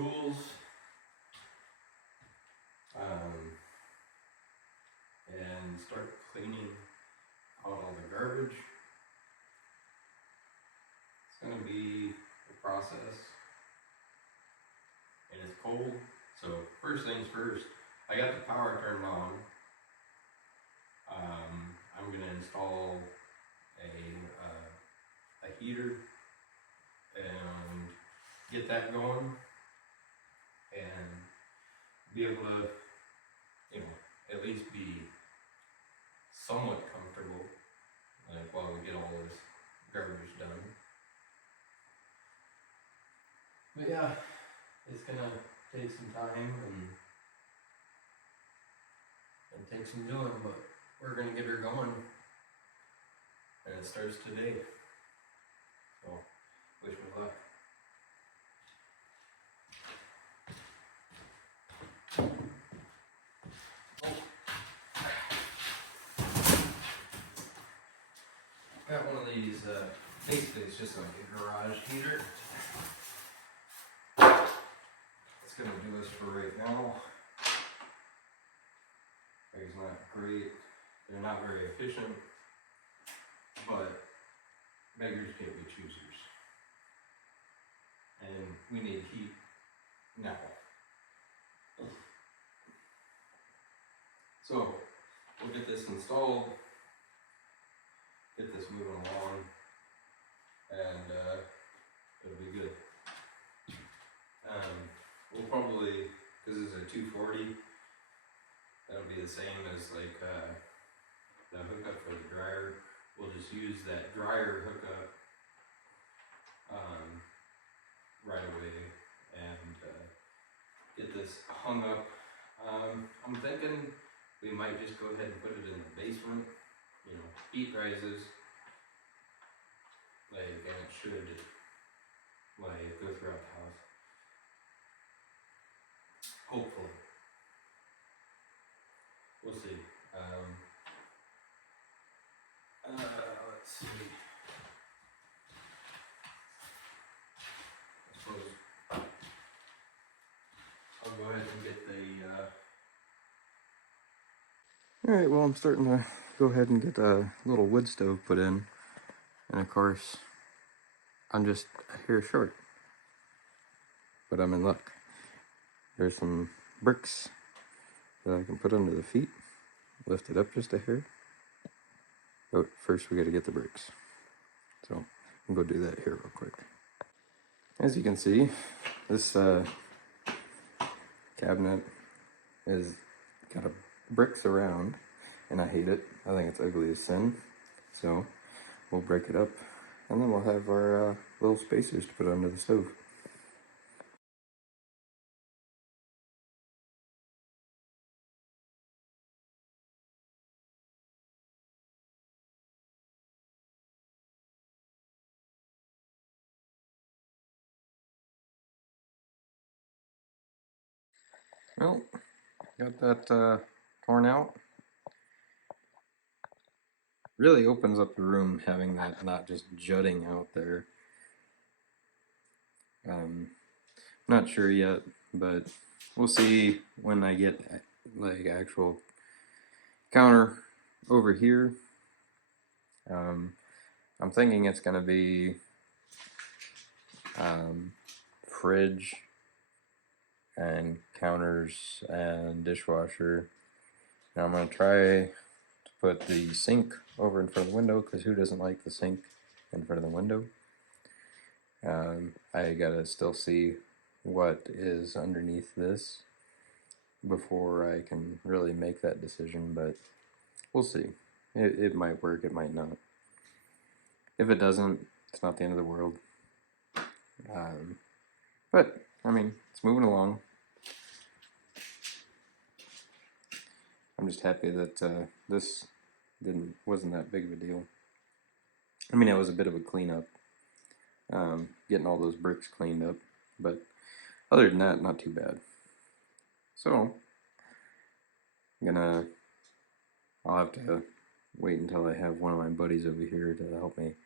tools, and start cleaning out all the garbage. It's gonna be a process, and it's cold, so first things first, I got the power turned on. I'm gonna install a heater and get that going and be able to, you know, at least be somewhat comfortable, like while we get all this garbage done. But yeah, it's gonna take some time and take some doing, but we're gonna get her going, and it starts today. So, wish me luck. Got one of these, basically it's just like a garage heater. It's gonna do us for right now. It's not great, they're not very efficient, but beggars can't be choosers. And we need heat now. So, we'll get this installed, get this moving along, and it'll be good. We'll probably, because this is a 240, that'll be the same as like the hookup for the dryer. We'll just use that dryer hookup right away and get this hung up. I'm thinking we might just go ahead and put it in the basement. You know, heat rises, like, and it should like go throughout the house. Hopefully. We'll see. Let's see. I suppose I'll go ahead and get the Alright, well, I'm starting to go ahead and get a little wood stove put in. And of course, I'm just a hair short. But I'm in luck. There's some bricks that I can put under the feet. Lift it up just a hair. But first we gotta get the bricks. So, I'll go do that here real quick. As you can see, this cabinet is got a bricks around, and I hate it. I think it's ugly as sin. So, we'll break it up, and then we'll have our little spacers to put under the stove. Well, got that torn out. Really opens up the room having that not just jutting out there. Not sure yet, but we'll see when I get like actual counter over here. I'm thinking it's gonna be fridge and counters and dishwasher. Now I'm gonna try to put the sink over in front of the window, because who doesn't like the sink in front of the window? I gotta still see what is underneath this before I can really make that decision, but we'll see. It might work, it might not. If it doesn't, it's not the end of the world. But, I mean, it's moving along. I'm just happy that this wasn't that big of a deal. I mean, it was a bit of a cleanup, getting all those bricks cleaned up, but other than that, not too bad. So, I'll have to wait until I have one of my buddies over here to help me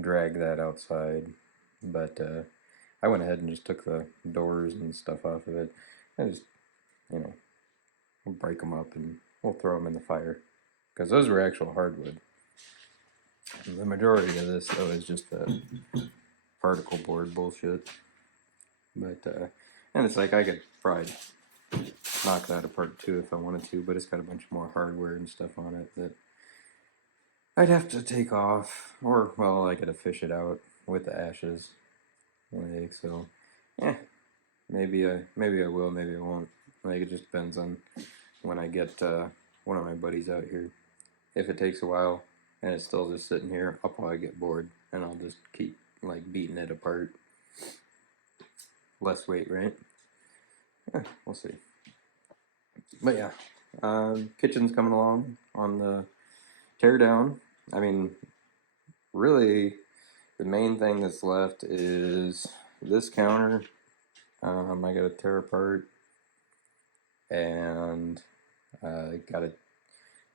drag that outside, but I went ahead and just took the doors and stuff off of it. I just, you know, we'll break them up and we'll throw them in the fire. Because those were actual hardwood. The majority of this, though, is just the particle board bullshit. But, and it's like I could probably knock that apart too if I wanted to, but it's got a bunch more hardware and stuff on it that I'd have to take off, or, well, I gotta fish it out with the ashes. Like, so, yeah, maybe I will, maybe I won't. Like, it just depends on when I get one of my buddies out here. If it takes a while and it's still just sitting here, I'll probably get bored and I'll just keep like beating it apart. Less weight, right? Yeah, we'll see. But yeah, kitchen's coming along on the tear down. I mean, really, the main thing that's left is this counter. I gotta tear apart, and gotta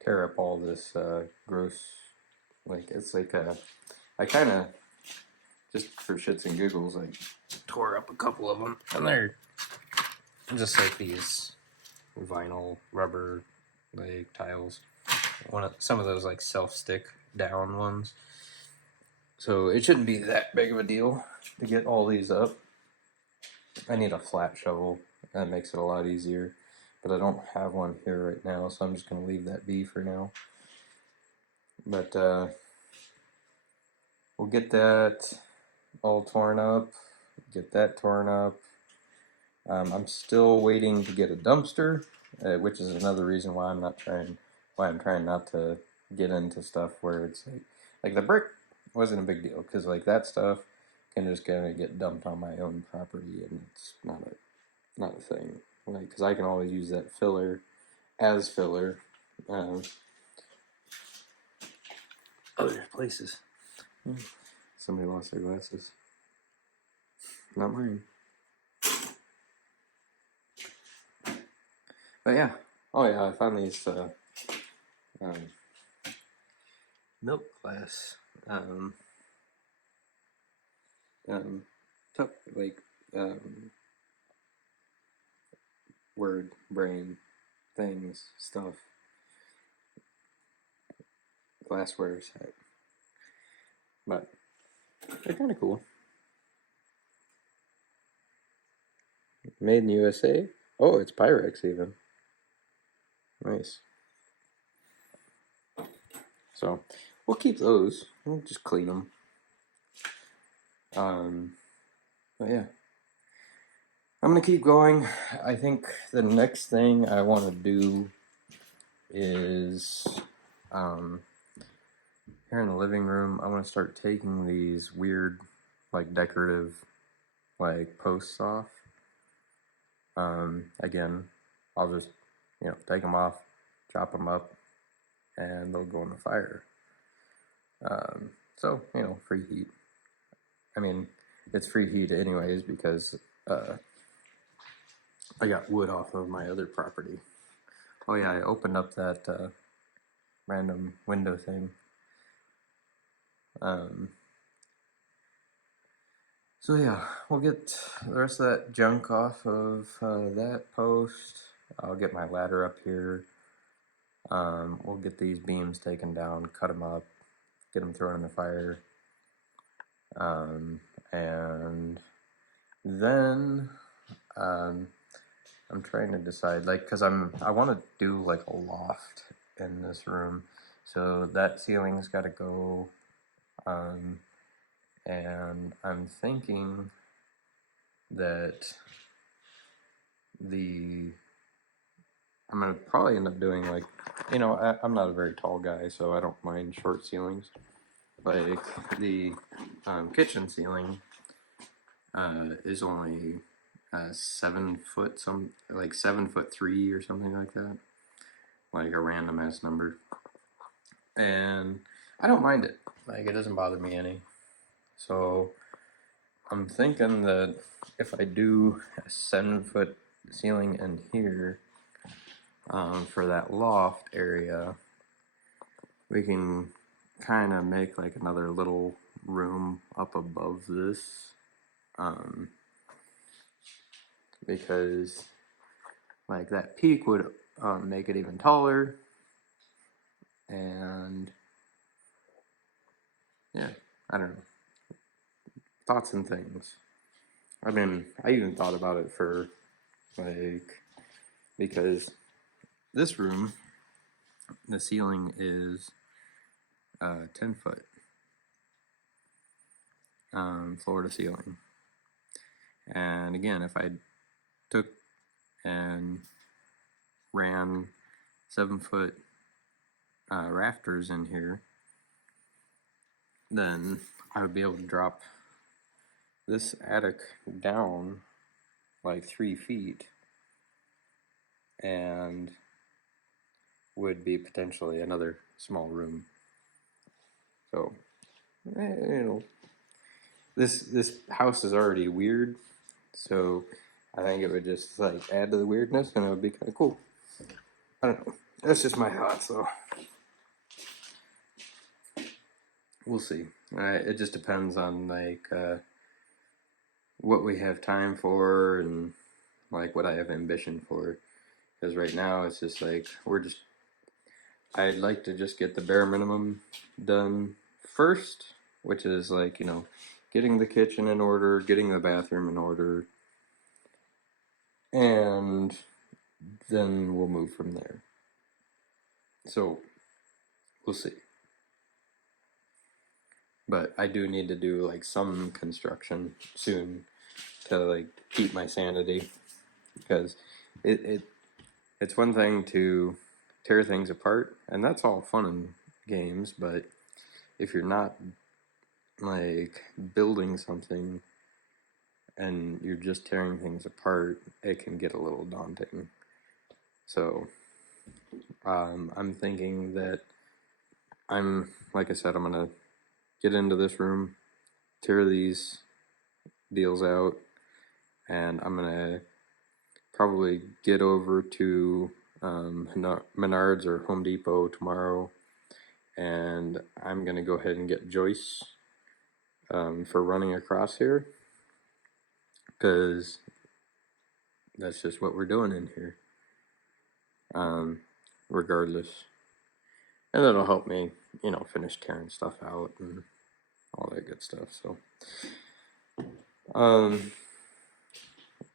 tear up all this gross. Like, it's like I kind of, just for shits and giggles, I tore up a couple of them, and they're just like these vinyl rubber like tiles. Some of those like self-stick down ones. So it shouldn't be that big of a deal to get all these up. I need a flat shovel. That makes it a lot easier. But I don't have one here right now, so I'm just going to leave that be for now. But we'll get that all torn up. Get that torn up. I'm still waiting to get a dumpster, which is another reason why I'm trying not to get into stuff where it's like the brick wasn't a big deal, because like that stuff can just kind of get dumped on my own property, and it's not a thing. Like, because I can always use that filler as filler other places. Somebody lost their glasses. Not mine. But yeah. Oh yeah, I found these milk glass like word brain things stuff glassware set, but they're kind of cool. Made in USA. Oh, it's Pyrex even. Nice. So we'll keep those. We'll just clean them. But yeah, I'm gonna keep going. I think the next thing I want to do is here in the living room, I want to start taking these weird, like, decorative, like, posts off. Again, I'll just, take them off, chop them up, and they'll go in the fire. So, free heat. I mean, it's free heat anyways, because I got wood off of my other property. Oh yeah, I opened up that random window thing. So yeah, we'll get the rest of that junk off of that post. I'll get my ladder up here. We'll get these beams taken down, cut them up, get them thrown in the fire. And then I'm trying to decide, like, because I want to do like a loft in this room, so that ceiling's got to go. And I'm thinking that I'm gonna probably end up doing, like, I'm not a very tall guy, so I don't mind short ceilings. Like the kitchen ceiling is only 7 foot, like 7'3" or something like that, like a random ass number, and I don't mind it. Like, it doesn't bother me any. So I'm thinking that if I do a 7-foot ceiling in here for that loft area, we can kind of make like another little room up above this, because like that peak would make it even taller, and yeah, I don't know, thoughts and things. I mean, I even thought about it for like, because this room, the ceiling is 10 foot floor to ceiling. And again, if I took and ran 7 foot rafters in here, then I would be able to drop this attic down like 3 feet and would be potentially another small room. So, you know, this house is already weird, so I think it would just like add to the weirdness, and it would be kind of cool. I don't know. That's just my thoughts, though. We'll see. It just depends on like what we have time for and like what I have ambition for. Because right now it's just like I'd like to just get the bare minimum done first, which is like, you know, getting the kitchen in order, getting the bathroom in order, and then we'll move from there. So we'll see. But I do need to do like some construction soon to like keep my sanity, because it's one thing to tear things apart, and that's all fun and games, but if you're not like building something and you're just tearing things apart, it can get a little daunting. So I'm thinking that like I said, I'm gonna get into this room, tear these deals out, and I'm gonna probably get over to Menards or Home Depot tomorrow, and I'm gonna go ahead and get joists for running across here, because that's just what we're doing in here, regardless. And that'll help me, you know, finish tearing stuff out and all that good stuff. So I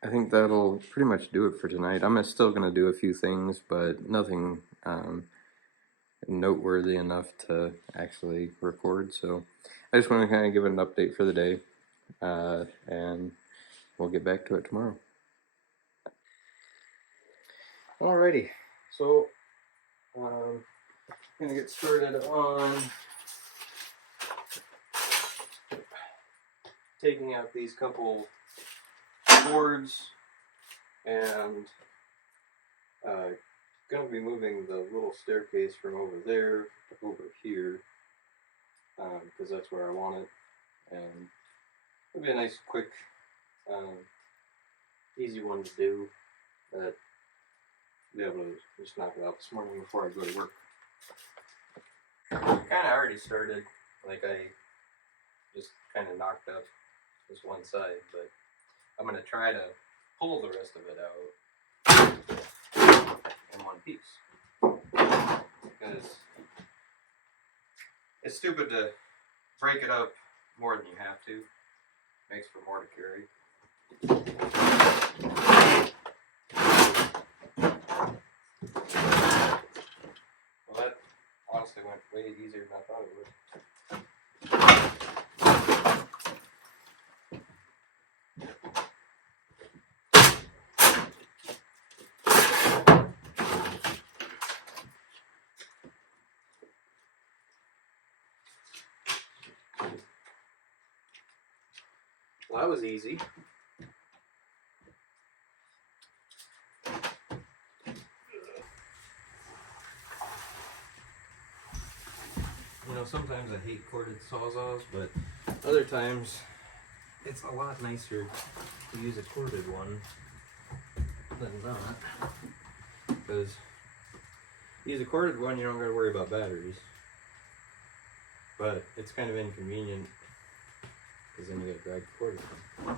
think that'll pretty much do it for tonight. I'm still gonna do a few things, but nothing noteworthy enough to actually record. So I just want to kind of give it an update for the day, and we'll get back to it tomorrow. Alrighty, so I'm gonna get started on taking out these couple boards, and gonna be moving the little staircase from over there to over here, because that's where I want it, and it'll be a nice, quick, easy one to do, but be able to just knock it out this morning before I go to work. Kind of already started, like I just kind of knocked up this one side, but I'm going to try to pull the rest of it out in one piece, because it's stupid to break it up more than you have to. Makes for more to carry. Well, that honestly went way easier than I thought it would. Well, that was easy. You know, sometimes I hate corded sawzalls, but other times it's a lot nicer to use a corded one than not. Because you use a corded one, you don't gotta worry about batteries. But it's kind of inconvenient because then you gotta drag the cord again.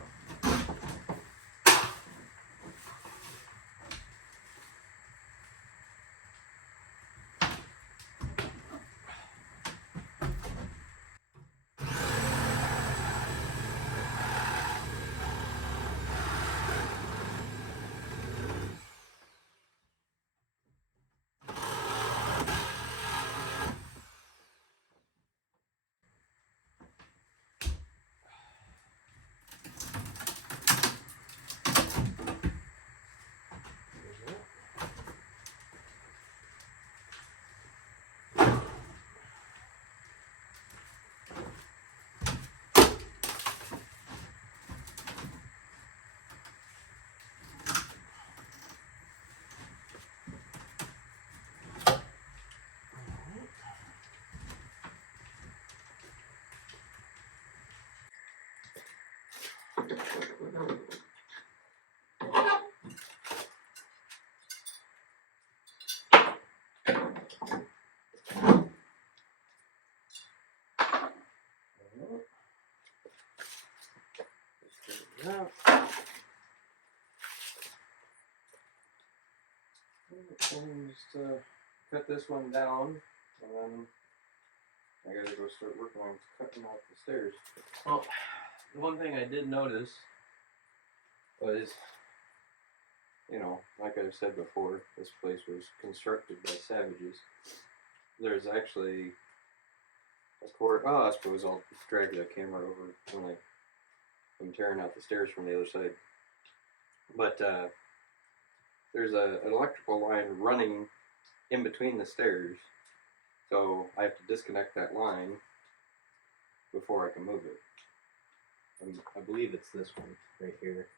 And just cut this one down, and then I gotta go start working on cutting out the stairs. Well, the one thing I did notice was, you know, like I've said before, this place was constructed by savages. There's actually a cord. Oh, I suppose I'll drag the camera over when I'm tearing out the stairs from the other side. But there's an electrical line running in between the stairs, so I have to disconnect that line before I can move it. And I believe it's this one right here.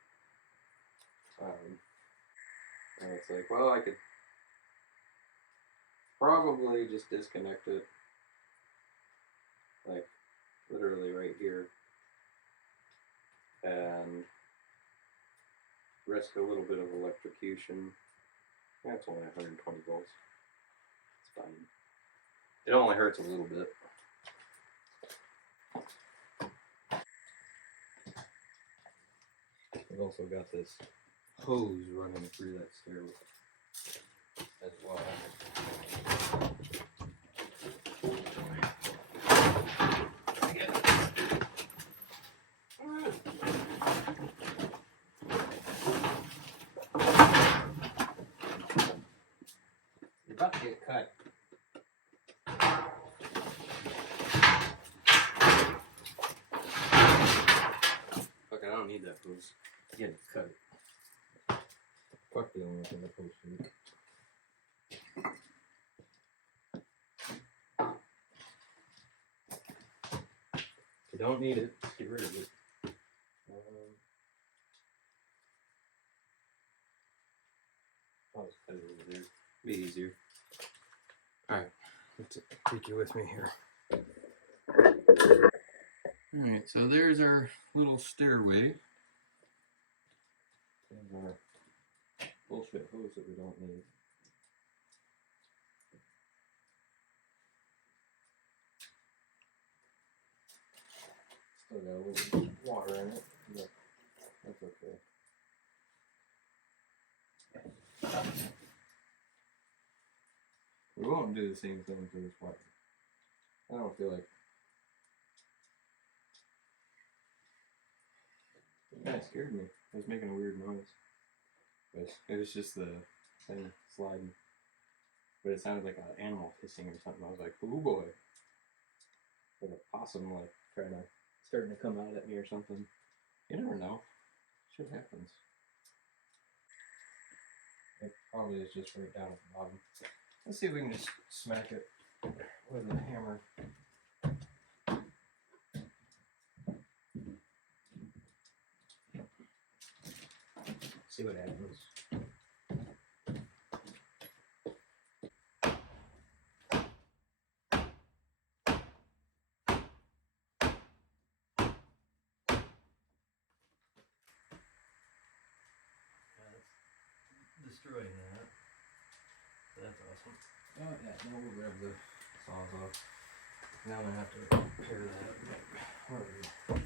And it's like, well, I could probably just disconnect it, like literally right here, and risk a little bit of electrocution. That's only 120 volts. It's fine. It only hurts a little bit. I've also got this hose running through that stairway as well. You're about to get cut. Fuck, I don't need that hose. Get it cut. Fuck the only thing I'm supposed to do. If you don't need it, just get rid of it. I'll just cut it over there. Be easier. Alright, let's take you with me here. Alright, so there's our little stairway. There's our bullshit hose that we don't need. Still got a little bit of water in it, but that's okay. We won't do the same thing to this water. I don't feel like. It kind of scared me. It was making a weird noise. But it was just the thing sliding. But it sounded like an animal hissing or something. I was like, ooh boy. Like a possum, like, starting to come out at me or something. You never know. Shit happens. It probably is just right down at the bottom. Let's see if we can just smack it with a hammer. See what happens. Destroying that. That's awesome. Oh yeah, now we'll grab the saws off. Now I'm gonna have to repair that. Where are we?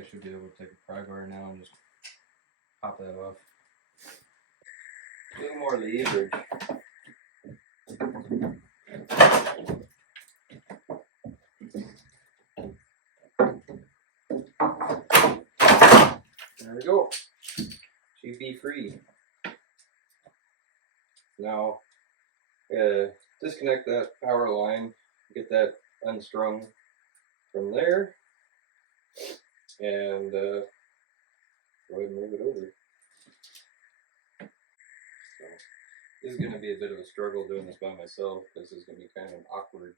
I should be able to take a pry bar now and just pop that off. A little more leverage. There we go. GB free. Now, disconnect that power line, get that unstrung from there, and go ahead and move it over. So, this is going to be a bit of a struggle doing this by myself. This is going to be kind of an awkward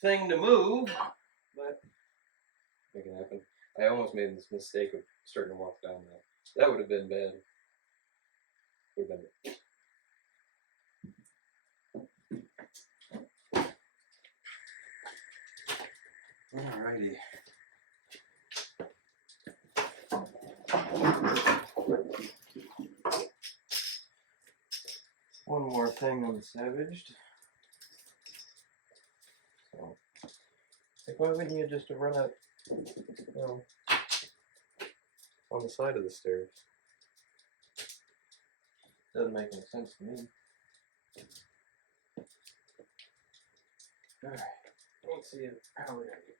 thing to move, but make it happen. I almost made this mistake of starting to walk down that. That would have been bad. Would have been. Alrighty. One more thing on the salvaged. So, like, why wouldn't you just run it, on the side of the stairs? Doesn't make any sense to me. Alright, let's see how we're gonna do.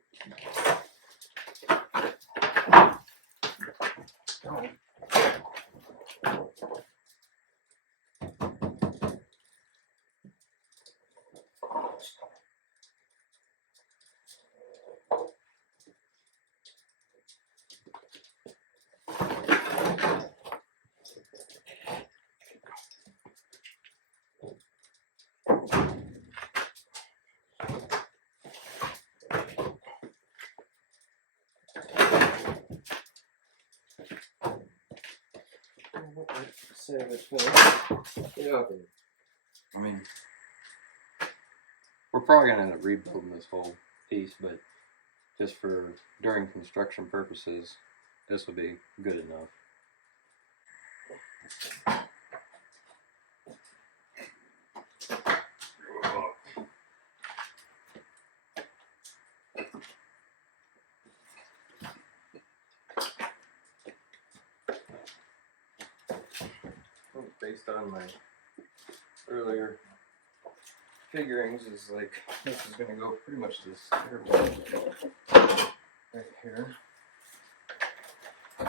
Yeah. I mean, we're probably gonna end up rebuilding this whole piece, but just for during construction purposes, this will be good enough. Based on my earlier figurings, is like this is going to go pretty much to this right here. I'm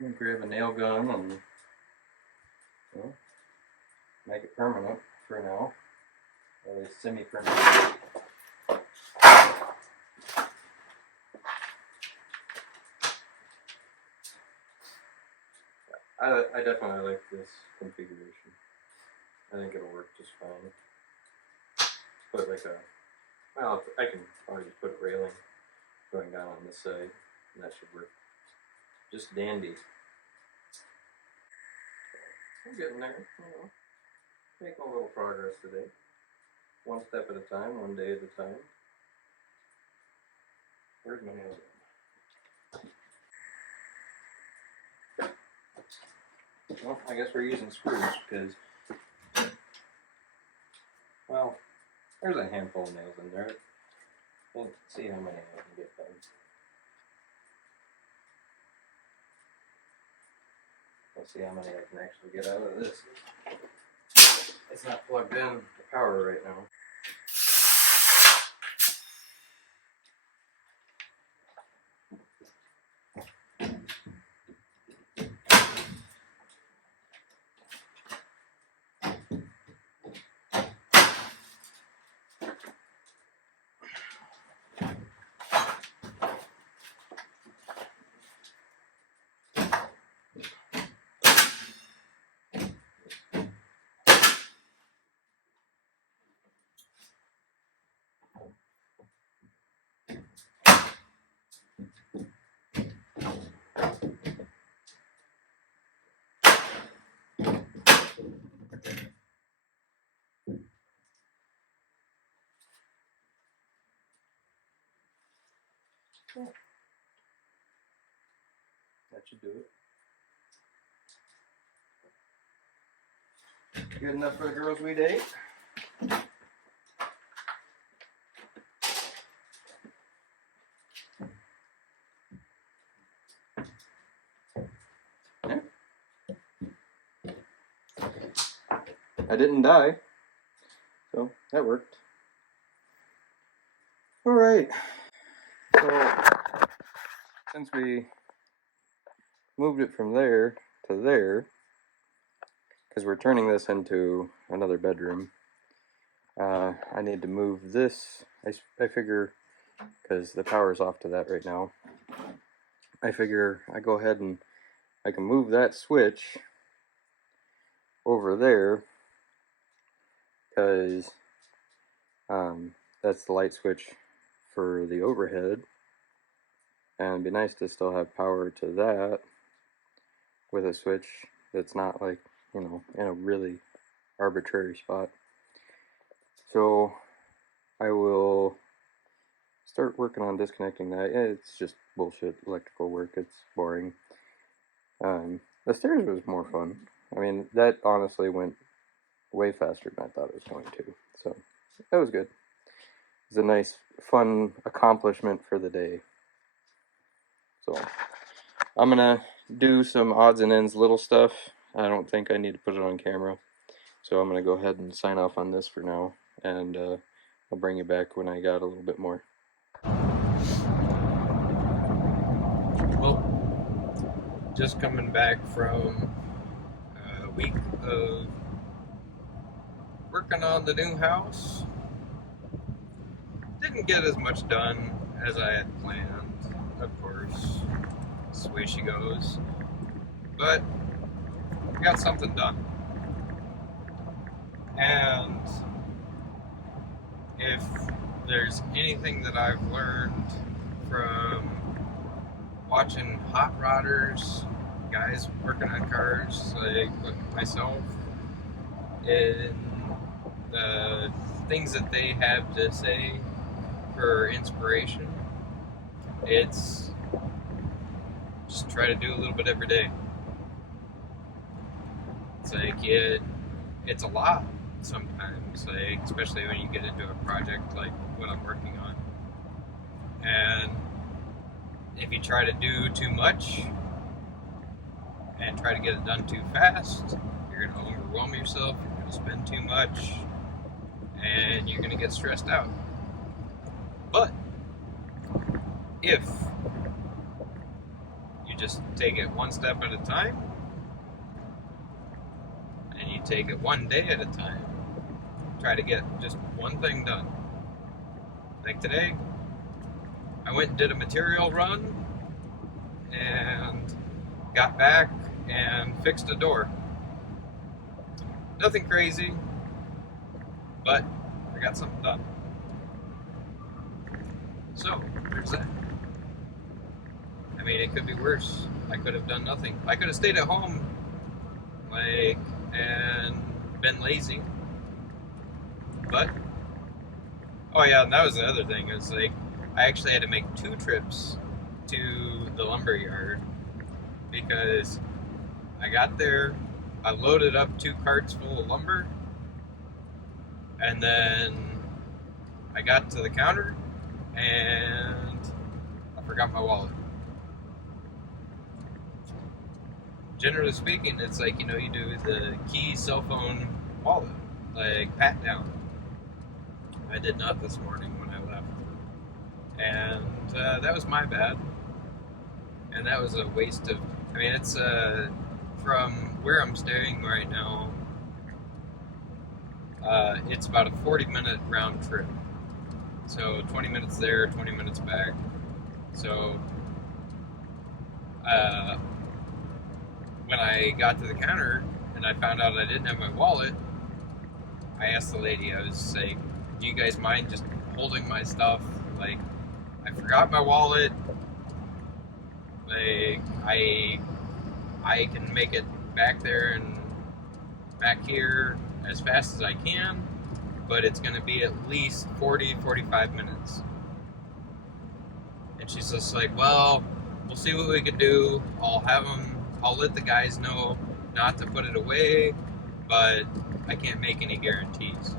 going to grab a nail gun and make it permanent for now, or at least semi-permanent. I definitely like this configuration. I think it'll work just fine. Put like I can probably just put a railing going down on this side, and that should work just dandy. I'm getting there, making a little progress today. One step at a time, one day at a time. Where's my nail gun? Well, I guess we're using screws because, well, there's a handful of nails in there. Let's see how many I can get done. Let's see how many I can actually get out of this. It's not plugged in to power right now. That should do it. Good enough for the girls we date. Yeah. I didn't die, so that worked. All right. So since we moved it from there to there, because we're turning this into another bedroom, I need to move this. I figure, because the power's off to that right now, I figure I go ahead and I can move that switch over there, because that's the light switch for the overhead, and it'd be nice to still have power to that with a switch that's not like, you know, in a really arbitrary spot. So I will start working on disconnecting that. It's just bullshit electrical work. It's boring. The stairs was more fun. I mean, that honestly went way faster than I thought it was going to. So that was good. It's a nice, fun accomplishment for the day. So I'm gonna do some odds and ends little stuff. I don't think I need to put it on camera. So I'm gonna go ahead and sign off on this for now, and I'll bring you back when I got a little bit more. Well, just coming back from a week of working on the new house. Didn't get as much done as I had planned, of course. That's the way she goes. But we got something done. And if there's anything that I've learned from watching hot rodders, guys working on cars like myself, in the things that they have to say for inspiration, it's just try to do a little bit every day. It's like it's a lot sometimes, like especially when you get into a project like what I'm working on. And if you try to do too much and try to get it done too fast, you're going to overwhelm yourself, you're going to spend too much, and you're going to get stressed out. But if you just take it one step at a time, and you take it one day at a time, try to get just one thing done. Like today, I went and did a material run and got back and fixed a door. Nothing crazy, but I got something done. So, there's that. I mean, it could be worse. I could have done nothing. I could have stayed at home, and been lazy. But, oh yeah, and that was the other thing. It was like, I actually had to make 2 trips to the lumber yard because I got there, I loaded up 2 carts full of lumber, and then I got to the counter and I forgot my wallet. Generally speaking, it's like, you know, you do the key, cell phone, wallet, like pat down. I did not this morning when I left. And that was my bad. And that was a waste of, I mean, it's from where I'm staying right now, it's about a 40-minute round trip. So 20 minutes there, 20 minutes back. So when I got to the counter and I found out I didn't have my wallet, I asked the lady, I was like, do you guys mind just holding my stuff? Like, I forgot my wallet. Like, I can make it back there and back here as fast as I can, but it's going to be at least 40-45 minutes. And she's just like, well, we'll see what we can do. I'll let the guys know not to put it away, but I can't make any guarantees.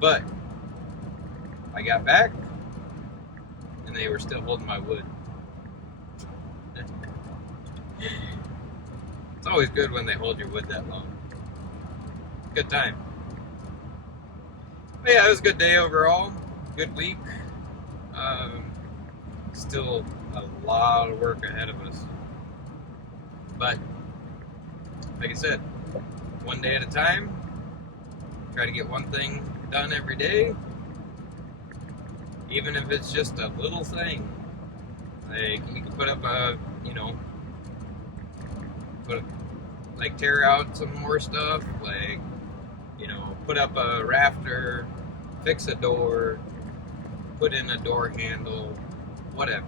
But I got back, and they were still holding my wood. It's always good when they hold your wood that long. Good time. But yeah, it was a good day overall. Good week. Still a lot of work ahead of us. But, like I said, one day at a time. Try to get one thing done every day. Even if it's just a little thing. Like, you can put up a, tear out some more stuff. Like, put up a rafter, fix a door, put in a door handle, whatever.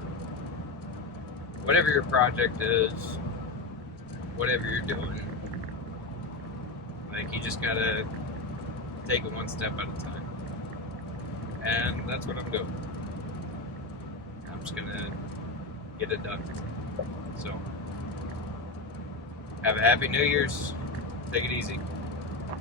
Whatever your project is, whatever you're doing, like, you just gotta take it one step at a time. And that's what I'm doing. I'm just gonna get it done. So, have a happy New Year's. Take it easy.